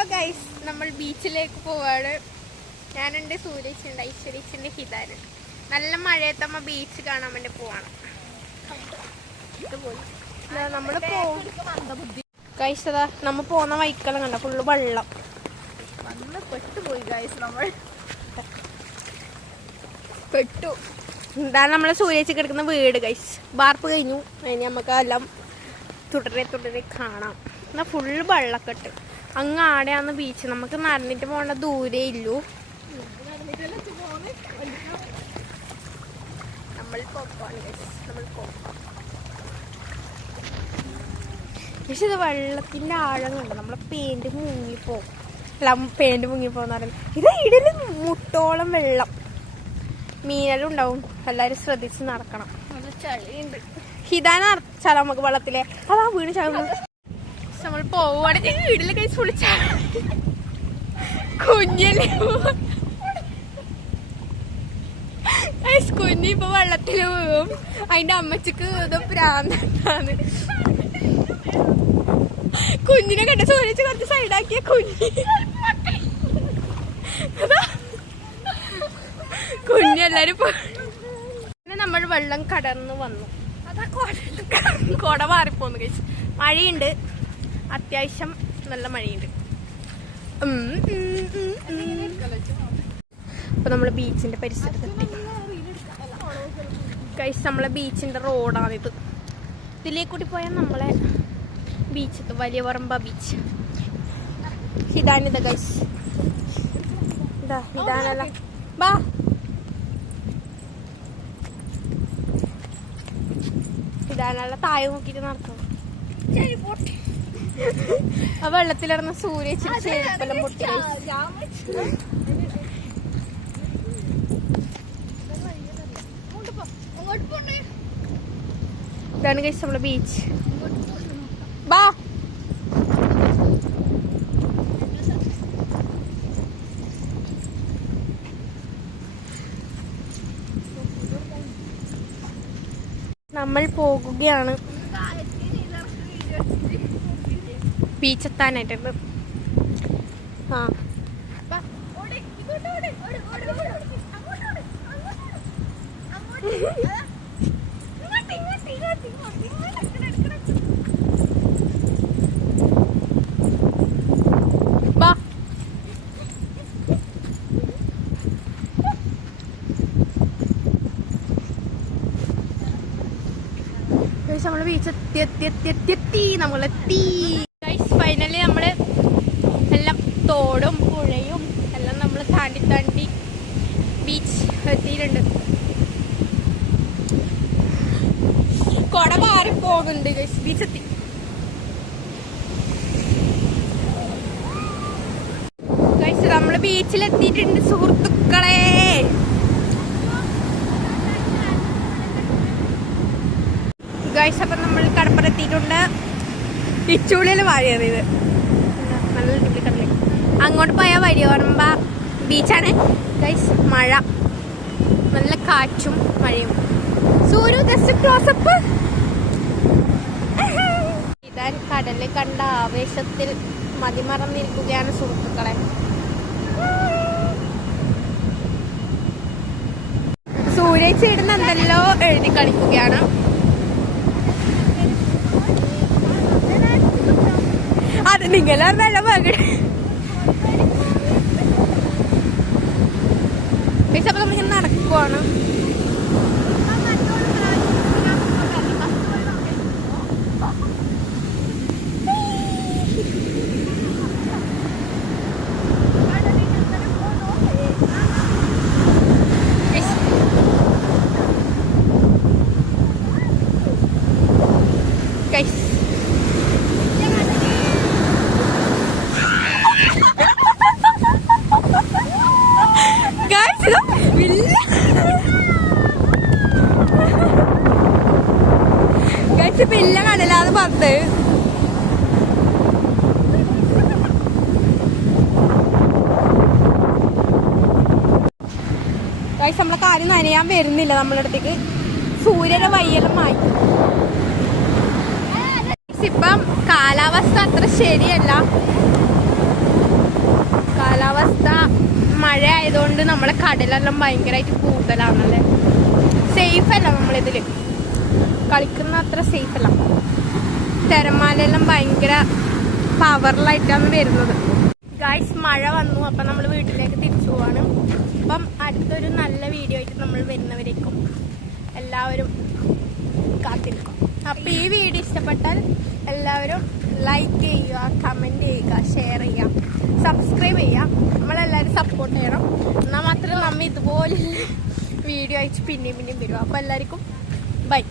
Hello guys, നമ്മൾ ബീച്ചിലേക്ക് പോവാണ്. ഞാനുണ്ട്, സൂരജുണ്ട്, ഐശ്വര്യച്ചുണ്ട്, ഹിതാനുണ്ട്. നല്ല മഴയത്തമ്മ ബീച്ച് കാണാൻ വേണ്ടി പോവാണ്. നമ്മള് ഗൈസ് അതാ നമ്മ പോന്ന വൈക്കളം കണ്ട ഫുള്ള് വെള്ളം. പെട്ടുപോയി ഗൈസ്, നമ്മൾ പെട്ടു. ഇതാണ് നമ്മളെ സൂരജ് കിടക്കുന്ന വീട് ഗൈസ്. വാർപ്പ് കഴിഞ്ഞു. അതിന് നമുക്ക് എല്ലാം തുടരെ കാണാം. എന്നാൽ ഫുള്ള് വെള്ളക്കെട്ട്. അങ്ങ് ആടെയാന്ന് ബീച്ച്. നമുക്ക് നടന്നിട്ട് പോകേണ്ട ദൂരേ ഇല്ലൂ. നമ്മൾ പോകാം ഗൈസ്, നമ്മൾ പോകാം. പക്ഷെ ഇത് വെള്ളത്തിൻ്റെ ആഴം കണ്ടോ, നമ്മളെ പേന്റ് മുങ്ങിപ്പോകും. അല്ല, പേന്റ് മുങ്ങിപ്പോന്ന് പറയുന്നത് ഇത് ഇടല് മുട്ടോളം വെള്ളം. മീനെല്ലാം ഉണ്ടാവും. എല്ലാവരും ശ്രദ്ധിച്ച് നടക്കണം. ചളിയുണ്ട്. ഹിതാന അറച്ചാലോ നമുക്ക് വെള്ളത്തിലെ. അതാ വീണ് ചാവുന്നു. നമ്മൾ പോവാണെങ്കിൽ വീട്ടിലെ കൈ പൊളിച്ച കുഞ്ഞല്ലേ കുഞ്ഞി ഇപ്പൊ വെള്ളത്തില് വീഴും. അതിന്റെ അമ്മച്ചിക്ക് ഇത് പ്രാന്താണ്. കുഞ്ഞിനെ കണ്ട സൂര്യച്ച് കുറച്ച് സൈഡാക്കിയ കുഞ്ഞെല്ലാരും പിന്നെ നമ്മൾ വെള്ളം കടന്നു വന്നു. അതാ കൊട മാറിപ്പോന്ന് കഴിച്ചു. മഴയുണ്ട്, അത്യാവശ്യം നല്ല മഴയുണ്ട്. അപ്പൊ നമ്മള് ബീച്ചിന്റെ പരിസരത്തെത്തി കഴിച്ച്. നമ്മളെ ബീച്ചിന്റെ റോഡാണിത്. ഇതിലേക്കൂടി പോയാൽ നമ്മളെ ബീച്ചത്ത് വലിയ പറമ്പ ബീച്ച്. ഇതാണിത് കഴിച്ച്. ഇതാ ഇതാണല്ല. ബാ ഇതാണല്ല. താഴെ നോക്കിട്ട് നടക്കണം. ആ വെള്ളത്തിലിറങ്ങുന്ന സൂര്യച്ചിരി ചെരുപ്പെല്ലാം പൊട്ടി. ഇതാണ് കഴിച്ച് നമ്മളെ ബീച്ച്. ബാ നമ്മൾ പോകുകയാണ്. ബീച്ചെത്താനായിട്ടുണ്ട്. ആ നമ്മള് ബീച്ചെത്തി നമ്മളെത്തി. ഫൈനലി നമ്മള് എല്ലാം തോടും പുഴയും എല്ലാം നമ്മൾ താണ്ടി ബീച്ച് എത്തിയിട്ടുണ്ട്. കൊട മാറി പോകുന്നുണ്ട്. ബീച്ചെത്തി. നമ്മള് ബീച്ചിലെത്തിയിട്ടുണ്ട് സുഹൃത്തുക്കളെ. ഗൈസ് അപ്പം നമ്മൾ കടപ്പുറത്തിയിട്ടുണ്ട്. ഇച്ചൂളിയിൽ വാഴയേറിയത് നല്ല അടിപൊളി. അങ്ങോട്ട് പോയാൽ വലിയപറമ്പ ബീച്ചാണ് ഗൈസ്. മഴ, നല്ല കാറ്റും മഴയും. സൂര്യ ജസ്റ്റ് ക്ലോസപ്പ്. ഇതാൻ കടലിൽ കണ്ട ആവേശത്തിൽ മതിമറന്നിരിക്കുകയാണ് സുഹൃത്തുക്കളെ. സൂര്യ ചേടുന്ന എന്തെല്ലോ എഴുതി കളിക്കുകയാണ്. അത് നിങ്ങളല്ല മകൻ. അപ്പൊ നമ്മളിങ്ങനെ നടക്കുവാണ്. പില്ല കടലാന്ന് പറഞ്ഞത്. നമ്മളെ കാര്യം നനയാൻ വരുന്നില്ല നമ്മളെ അടുത്തേക്ക്. സൂര്യന്റെ വയ്യെല്ലാം മാറ്റി. ഇപ്പം കാലാവസ്ഥ അത്ര ശരിയല്ല. നമ്മളെ കടലെല്ലാം ഭയങ്കരമായിട്ട് കൂടുതലാണല്ലേ. സേഫ് അല്ല നമ്മളിതില് കളിക്കുന്ന അത്ര സേഫ് അല്ല. തിരമാലയെല്ലാം ഭയങ്കര പവറിലായിട്ടാണ് വരുന്നത്. ഗായ്സ് മഴ വന്നു. അപ്പം നമ്മൾ വീട്ടിലേക്ക് തിരിച്ചു പോവാണ്. അപ്പം അടുത്തൊരു നല്ല വീഡിയോ ആയിട്ട് നമ്മൾ വരുന്നവരേക്കും എല്ലാവരും കാത്തിരിക്കും. അപ്പം ഈ വീഡിയോ ഇഷ്ടപ്പെട്ടാൽ എല്ലാവരും ലൈക്ക് ചെയ്യുക, കമൻറ്റ് ചെയ്യുക, ഷെയർ ചെയ്യുക, സബ്സ്ക്രൈബ് ചെയ്യുക. നമ്മളെല്ലാവരും സപ്പോർട്ട് ചെയ്യണം. എന്നാൽ മാത്രമേ നമ്മൾ ഇതുപോലെ വീഡിയോ അയച്ച് പിന്നെയും വരും. അപ്പോൾ എല്ലാവർക്കും ബൈ.